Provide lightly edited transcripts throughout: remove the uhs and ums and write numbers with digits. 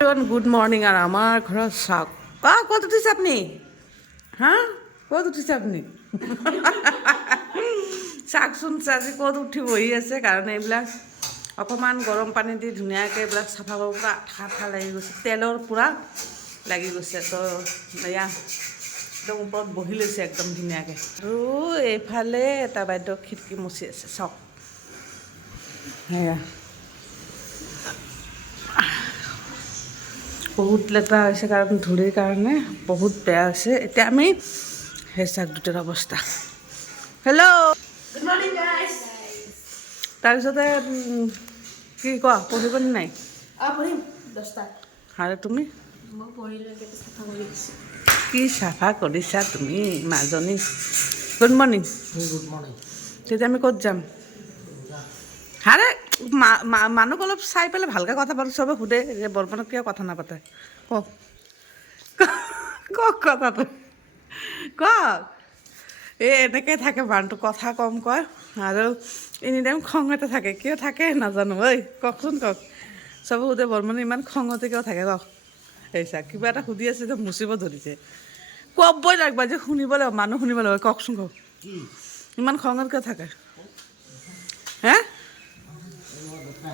Good morning R আমাৰ ঘৰত চাওক ক'ত উঠিছে আপুনি হা ক'ত উঠিছে আপুনি চাওকচোন আজি ক'ত উঠি বহি আছে কাৰণ এইবিলাক অকণমান গৰম পানী দি ধুনীয়াকৈ এইবিলাক চাফা কৰিব পূৰা আঠা আঠা লাগি গৈছে তেলৰ পূৰা লাগি গৈছে তো এয়া একদম ওপৰত বহি লৈছে একদম ধুনীয়াকৈ আৰু এইফালে এটা বাইদেউ খিৰিকী মুচি আছে চাওক সেয়া বহুত লেতেৰা হৈছে কাৰণ ধূলিৰ কাৰণে বহুত বেয়া হৈছে এতিয়া আমি সেই চাক দুটাৰ অৱস্থা হেল্ল' গুড মৰ্ণিং গাইজ তাৰপিছতে কি কোৱা পঢ়িবনে নাই পঢ়িম 10টাত আৰু তুমি মই পঢ়িলৈ চাফা কৰি দিছোঁ কি চাফা কৰিছা তুমি মাজনী গুড মৰ্ণিং গুড মৰ্ণিং তেতিয়া আমি ক'ত যাম আৰে মানুহক অলপ চাই পেলাই ভালকৈ কথা পাতো চবে সোধে যে বৰ্মনক কিয় কথা নাপাতে কওক কওক কথাটো কওক এই এনেকৈ থাকে মানুহটো কথা কম কয় আৰু এনি টাইম খঙতে থাকে কিয় থাকে নাজানো ঐ কওকচোন কওক চবে সোধে বৰ্মনে ইমান খঙতে কিয় থাকে কওক এই চা কিবা এটা সুধি আছে যে মুচিব ধৰিছে ক'বই লাগবা যে শুনিব লাগিব মানুহ শুনিব লাগিব কওকচোন কওক ইমান খঙত কিয় থাকে হে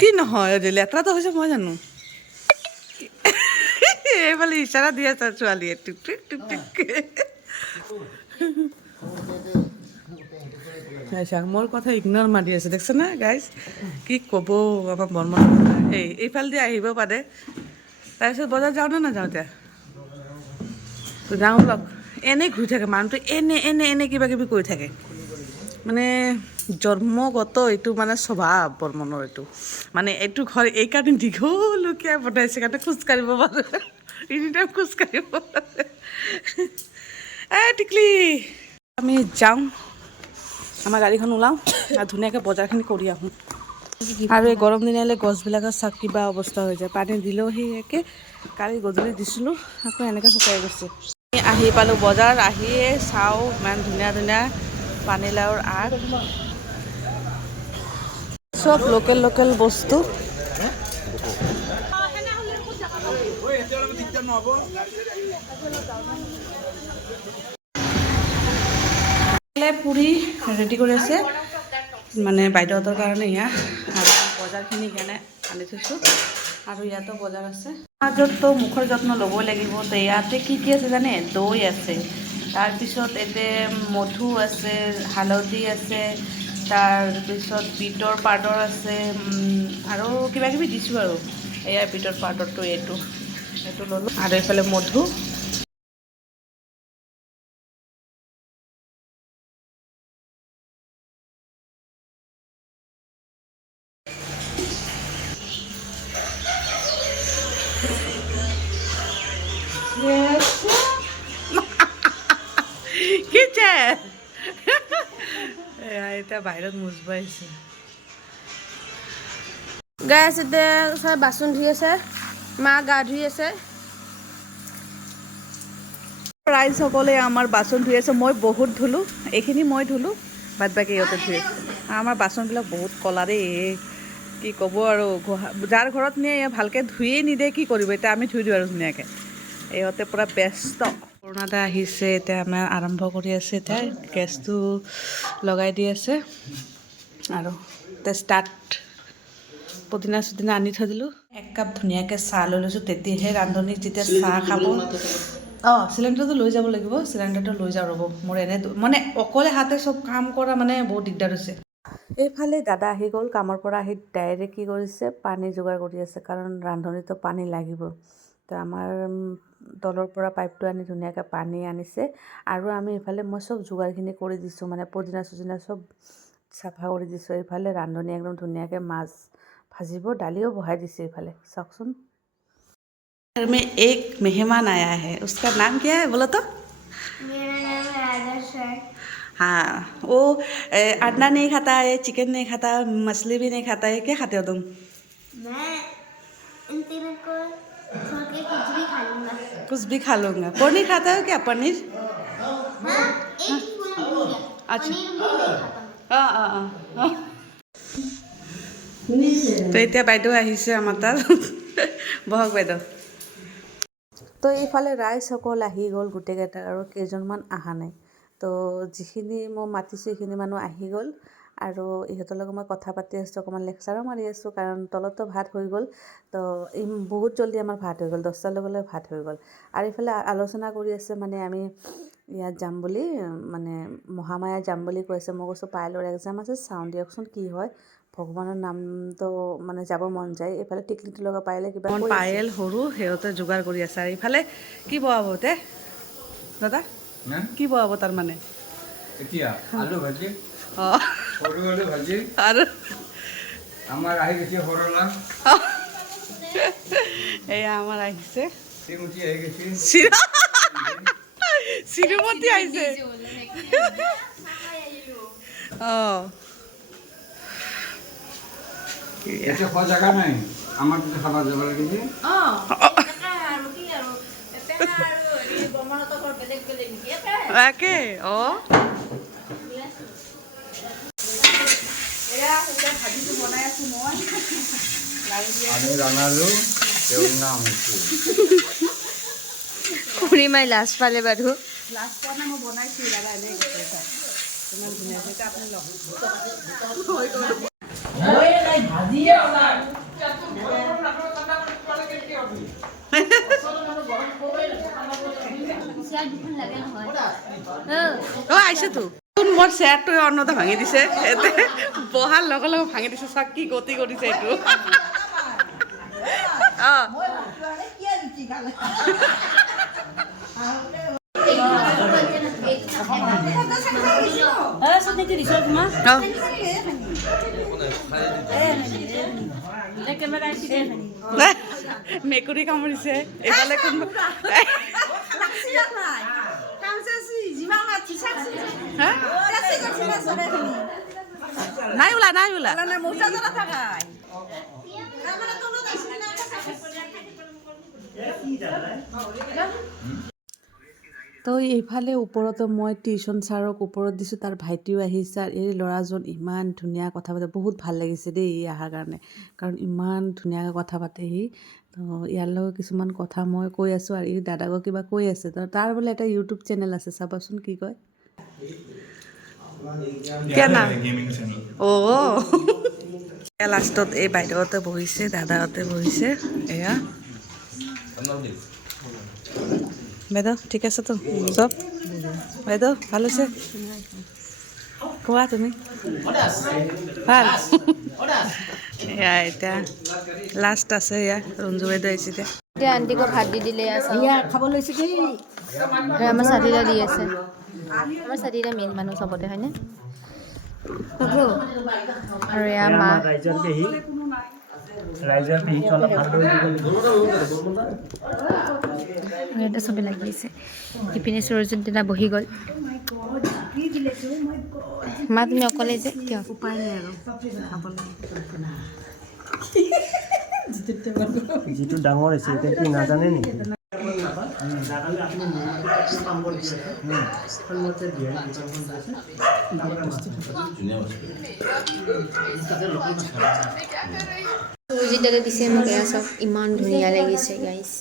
কি নহয় লেতেৰাটো হৈছে মই জানো এইফালে ইচাৰা দি আছে ছোৱালীয়ে টুক টুক টুক টুক মোৰ কথা ইগন'ৰ মাৰি আছে দেখিছে না গাইজ কি ক'ব আমাৰ বৰ্মন এইফালেদি আহিব পাৰে তাৰপিছত বজাৰ যাওঁ নে নাযাওঁ এতিয়া যাওঁ লগ এনেই ঘূৰি থাকে মানুহটো এনে কিবা কিবি কৰি থাকে মানে জন্মগত এইটো মানে স্বভাৱ বৰ্মনৰ এইটো মানে এইটো ঘৰ এইকাৰণে দীঘলকীয়া বনাইছে কাৰণে খোজকাঢ়িব পাৰে এনি টাইম খোজকাঢ়িব পাৰে টিকলি আমি যাওঁ আমাৰ গাড়ীখন ওলাওঁ আৰু ধুনীয়াকৈ বজাৰখিনি কৰি আহোঁ আৰু এই গৰম দিনালৈ গছবিলাকৰ চাওক কিবা অৱস্থা হৈ যায় পানী দিলেও সেই একে কালি গধূলি দিছিলোঁ আকৌ এনেকৈ শুকাই গৈছে আহি পালোঁ বজাৰ আহিয়ে চাওঁ ইমান ধুনীয়া ধুনীয়া পানীলাওৰ আগ সব লোকেল বস্তু পুৰি ৰেডি কৰি আছে মানে বাইদেউহঁতৰ কাৰণে ইয়া আৰু বজাৰখিনি কেনে আনি থৈছোঁ আৰু ইয়াতো বজাৰ আছে মাজতো মুখৰ যত্ন ল'বই লাগিব তো ইয়াতে কি আছে জানে দৈ আছে তাৰপিছত এতে মধু আছে হালধি আছে তাৰপিছত বিটৰ পাউডাৰ আছে আৰু কিবা কিবি দিছোঁ আৰু এয়া বিটৰ পাউডাৰটো এইটো ল'লোঁ আৰু এইফালে মধু এতিয়া বাহিৰত মুজব আহিছে গাই আছে এতিয়া বাচন ধুই আছে মা গা ধুই আছে ৰাইজসকলে আমাৰ বাচন ধুই আছে মই বহুত ধুলোঁ এইখিনি মই ধুলোঁ বাদ বাকী ইহঁতে ধুই আছে আমাৰ বাচনবিলাক বহুত ক'লা দেই কি ক'ব আৰু যাৰ ঘৰত নিয়ে ভালকৈ ধুইয়ে নিদিয়ে কি কৰিব এতিয়া আমি ধুই দিওঁ আৰু ধুনীয়াকৈ ইহঁতে পূৰা ব্যস্ত কৰোণাতে আহিছে এতিয়া আমাৰ আৰম্ভ কৰি আছে এতিয়া গেছটো লগাই দি আছে আৰু এতিয়া ষ্টাৰ্ট পুদিনা চুদিনা আনি থৈ দিলোঁ এক কাপ ধুনীয়াকৈ চাহ লৈ লৈছোঁ তেতিয়াহে ৰান্ধনীক যেতিয়া চাহ খাব চিলিণ্ডাৰটো লৈ যাব লাগিব চিলিণ্ডাৰটো লৈ যাওঁ ৰ'ব মোৰ এনে মানে অকলে হাতে চব কাম কৰা মানে বহুত দিগদাৰ হৈছে এইফালে দাদা আহি গ'ল কামৰ পৰা আহি ডাইৰেক্ট কি কৰিছে পানী যোগাৰ কৰি আছে কাৰণ ৰান্ধনীতো পানী লাগিব তো আমাৰ তলৰ পৰা পাইপটো আনি ধুনীয়াকৈ পানী আনিছে আৰু আমি এইফালে মই চব যোগাৰখিনি কৰি দিছোঁ মানে পুদিনা চুদিনা চব চাফা কৰি দিছোঁ এইফালে ৰান্ধনী একদম ধুনীয়াকৈ মাছ ভাজিব দালিও বহাই দিছে এইফালে চাওকচোন घर में एक मेहमान आया है उसका नाम क्या है बोलो तो मेरा नाम आदर्श है हाँ वो अंडा नहीं खाता है चिकन नहीं खाता मछली भी नहीं खाता है क्या खाते हो तुम मैं इन तीनों को छोड़ के कुछ भी खा लूँगा कुछ भी खा लूँगा पनीर खाता हो क्या पनीर हाँ एक फूल भूल गया अच्छा पनीर भी नहीं खाता তো এতিয়া বাইদেউ আহিছে আমাৰ তাত বহক বাইদেউ তো এইফালে ৰাইজসকল আহি গ'ল গোটেইকেইটা আৰু কেইজনমান অহা নাই। তো যিখিনি মই মাতিছোঁ সেইখিনি মানুহ আহি গ'ল আৰু ইহঁতৰ লগত মই কথা পাতি আছোঁ, অকণমান লেকচাৰো মাৰি আছোঁ, কাৰণ তলতো ভাত হৈ গ'ল। তো বহুত জলদি আমাৰ ভাত হৈ গ'ল, 10টাৰ লগে ভাত হৈ গ'ল। আৰু এইফালে আলোচনা কৰি আছে, মানে আমি ইয়াত যাম বুলি, মানে মহামায়া যাম বুলি কৈছে। মই কৈছোঁ পায়েলৰ এক্সাম আছে, চাওঁ দিয়কচোন কি হয়, ভগৱানৰ নামটো মানে যাব মন যায়। এইফালে টিকলিটো লগা পায়েলে কিবা পায়েল সৰু সিহঁতে যোগাৰ কৰি আছে। আৰু এইফালে কি বহাব তে দাদা, কি বহাব তাৰমানে এতিয়া আলু ভাজি, অঁ সৰু আলু ভাজি, আৰু আমাৰ আহি গৈছে সৰলা, এয়া আমাৰ আহিছে শ্ৰীমতী আহি গৈছে, শ্ৰীমতী আহিছে। অঁ এতিয়া খোৱা জেগা নাই, আমাৰ তাতে খাব যাব লাগিছে। তাকে অঁ ভাজিটো বনাই আছোঁ মই। আমি জানালো তেওঁৰ নাম হৈছে খুৰীমাই লাজ পালে বাৰু। লাষ্ট পোৱা নাই, মই বনাইছোঁ দাদা, এনেই গৈছে ইমান ধুনীয়া হৈছে। আপুনি লগ অঁ আহিছেতো। মোৰ চেয়াৰটো অন্নতে ভাঙি দিছে, এতে বহাৰ লগে লগে ভাঙি দিছে। চাওক কি গতি কৰিছে এইটো। অঁ মেকুৰী কামুৰিছে এইফালে কোনোবা। নাই ওলা নাই ওলা। তো এইফালে ওপৰতো মই টিউশ্যন ছাৰক ওপৰত দিছোঁ, তাৰ ভাইটিও আহিছে। আৰু এই ল'ৰাজন ইমান ধুনীয়া কথা পাতে, বহুত ভাল লাগিছে দেই ই অহাৰ কাৰণে, কাৰণ ইমান ধুনীয়াকৈ কথা পাতে সি। তো ইয়াৰ লগত কিছুমান কথা মই কৈ আছোঁ আৰু ই দাদাকো কিবা কৈ আছে। তো তাৰ বোলে এটা ইউটিউব চেনেল আছে, চাবাচোন কি কয়। অঁ লাষ্টত এই বাইদেউহঁতে বহিছে, দাদাহঁতে বহিছে। এয়া বাইদেউ ঠিক আছে তো চব? বাইদেউ ভাল হৈছে? কোৱা তুমি ভাল? এয়া এতিয়া লাষ্ট আছে, এয়া ৰঞ্জু বাইদেউ আহিছে এতিয়া। এতিয়া আণ্টিকো ভাত দি দিলে খাব লৈছে কি আমাৰ চাৰিটা দি আছে। আমাৰ চাৰিটা মেইন মানুহ চবতে, হয়নে? আৰু এয়া মা ইয়াতে চবে লাগি আছে। ইপিনে সুৰজিত দাদা বহি গ'ল। মা তুমি অকলে যে কিয়? উপায় নাই আৰু যিটো ডাঙৰ হৈছে এতিয়া কি নাজানে নেকি? সুৰজিত দাদা দিছে মোক এয়া চব, ইমান ধুনীয়া লাগিছে গাইছ।